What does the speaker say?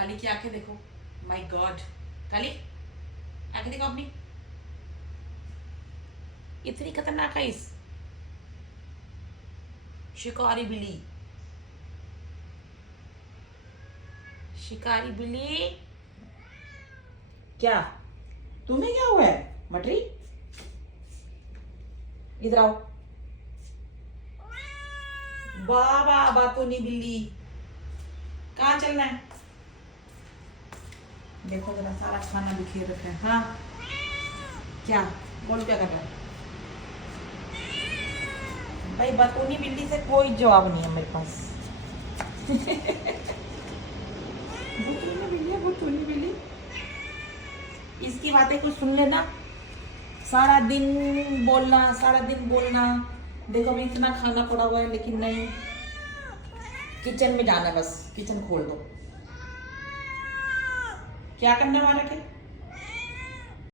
काली की आंखें देखो, माय गॉड। काली आंखें देखो अपनी, इतनी खतरनाक है इस शिकारी बिल्ली। शिकारी बिल्ली, क्या तुम्हें क्या हुआ है मटरी? इधर आओ। बाबा बातोनी बिल्ली, कहाँ चलना है? देखो जरा सारा खाना बिखेर रखा है। हाँ क्या बोल, क्या कर रहा है भाई? बातोनी बिल्ली से कोई जवाब नहीं है मेरे पास। बातोनी बिल्ली, इसकी बातें कुछ सुन लेना। सारा दिन बोलना, सारा दिन बोलना। देखो अभी इतना खाना पड़ा हुआ है लेकिन नहीं, किचन में जाना है बस। किचन खोल दो। क्या करने वाला के